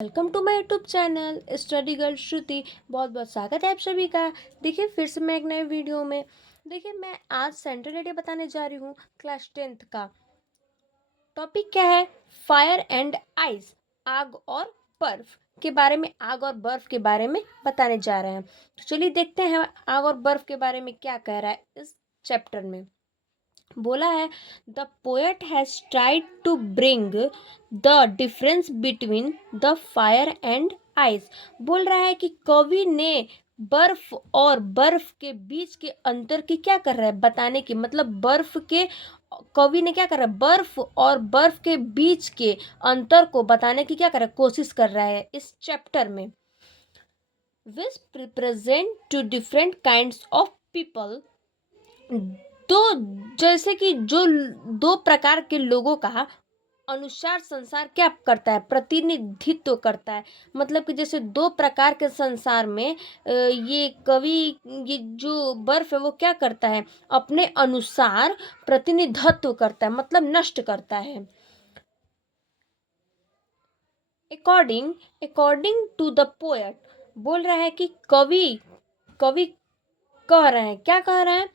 Welcome to my YouTube channel study girl Shruti. बहुत बहुत स्वागत है आप सभी का। देखिए फिर से मैं एक नए वीडियो में देखिए मैं आज सेंट्रल आइडिया बताने जा रही हूँ। क्लास 10th का टॉपिक क्या है? फायर एंड आइस, आग और बर्फ के बारे में, आग और बर्फ के बारे में बताने जा रहे हैं। तो चलिए देखते हैं आग और बर्फ के बारे में क्या कह रहा है इस चैप्टर में। बोला है the poet has tried to bring the difference between the fire and ice. बोल रहा है कि कवि ने बर्फ और बर्फ के बीच के अंतर की क्या कर रहा है बताने की, मतलब बर्फ के कवि ने क्या कर रहा है, बर्फ और बर्फ के बीच के अंतर को बताने की क्या कर रहा है, कोशिश कर रहा है इस चैप्टर में। Which represent two different kinds of people. तो जैसे कि जो दो प्रकार के लोगों का अनुसार संसार क्या करता है, प्रतिनिधित्व करता है। मतलब कि जैसे दो प्रकार के संसार में ये कवि, ये जो बर्फ है वो क्या करता है, अपने अनुसार प्रतिनिधित्व करता है, मतलब नष्ट करता है। According according to the poet, बोल रहा है कि कवि कवि कह रहे हैं, क्या कह रहे हैं,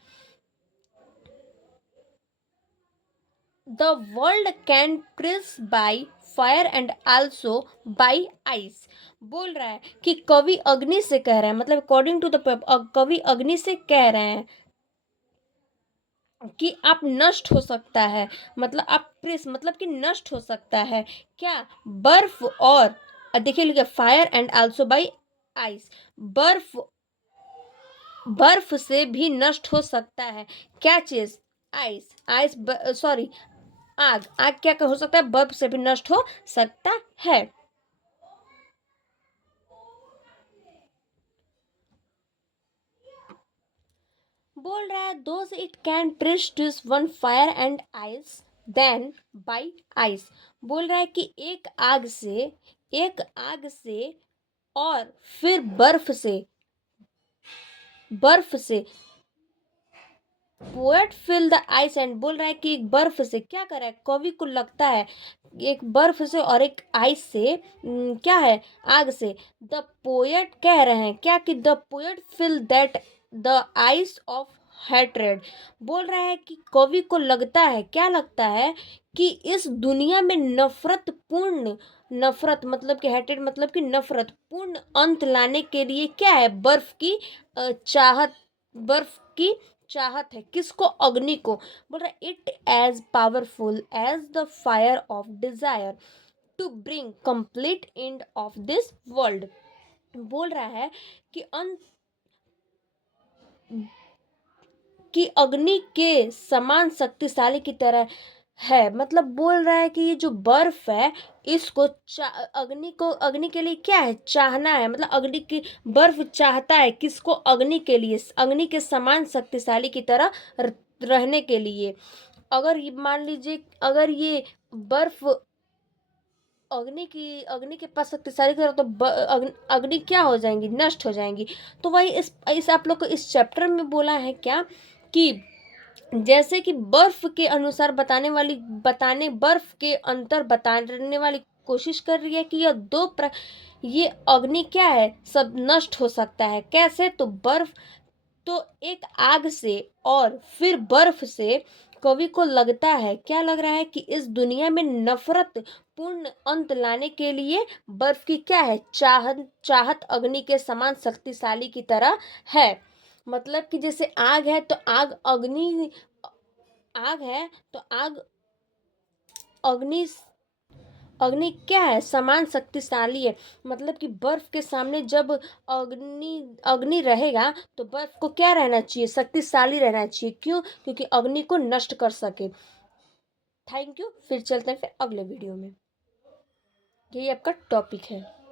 the world can freeze by fire and also by ice। बोल रहा है कि कवि अग्नि से कह रहे हैं, मतलब अकॉर्डिंग टू द कवि अग्नि से कह रहे हैं कि आप नष्ट हो सकता है, मतलब आप फ्रीज मतलब कि नष्ट हो सकता है क्या, बर्फ और देखिए लिखिए fire and also by ice. बर्फ बर्फ से भी नष्ट हो सकता है क्या चीज, आइस आइस सॉरी आग आग क्या हो सकता है, बर्फ से भी नष्ट हो सकता है। बोल रहा है those it can produce one fire and ice then by ice. बोल रहा है कि एक आग से और फिर बर्फ से poet feel the ice and, बोल रहा है कि एक बर्फ से क्या कर रहा है, कवि को लगता है एक बर्फ से और एक आइस से क्या है, आग से। द पोएट कह रहे हैं क्या कि the poet feel that the ice of hatred. बोल रहा है कि कवि को लगता है, क्या लगता है कि इस दुनिया में नफरत मतलब कि हैट्रेड मतलब कि नफरत पूर्ण अंत लाने के लिए क्या है, बर्फ की चाहत है। किसको, अग्नि को। बोल रहा है it as powerful as the fire of desire to bring complete end of this world. बोल रहा है कि अग्नि के समान शक्तिशाली की तरह है। मतलब बोल रहा है कि ये जो बर्फ है इसको अग्नि के लिए क्या है, चाहना है, मतलब अग्नि की बर्फ चाहता है किसको, अग्नि के लिए, अग्नि के समान शक्तिशाली की तरह रहने के लिए। अगर ये मान लीजिए, अगर ये बर्फ अग्नि के पास शक्तिशाली की तरह, तो अग्नि क्या हो जाएंगी, नष्ट हो जाएंगी। तो वही इस आप लोग को इस चैप्टर में बोला है क्या कि जैसे कि बर्फ के अनुसार बताने बर्फ के अंतर बताने वाली कोशिश कर रही है कि ये अग्नि क्या है, सब नष्ट हो सकता है कैसे, तो बर्फ, तो एक आग से और फिर बर्फ से कवि को लगता है, क्या लग रहा है कि इस दुनिया में नफरत पूर्ण अंत लाने के लिए बर्फ की क्या है, चाहत अग्नि के समान शक्तिशाली की तरह है। मतलब कि जैसे आग है तो आग है तो अग्नि अग्नि क्या है, समान शक्तिशाली है। मतलब कि बर्फ के सामने जब अग्नि रहेगा तो बर्फ को क्या रहना चाहिए, शक्तिशाली रहना चाहिए। क्यों? क्योंकि अग्नि को नष्ट कर सके। थैंक यू, फिर चलते हैं फिर अगले वीडियो में। यही आपका टॉपिक है।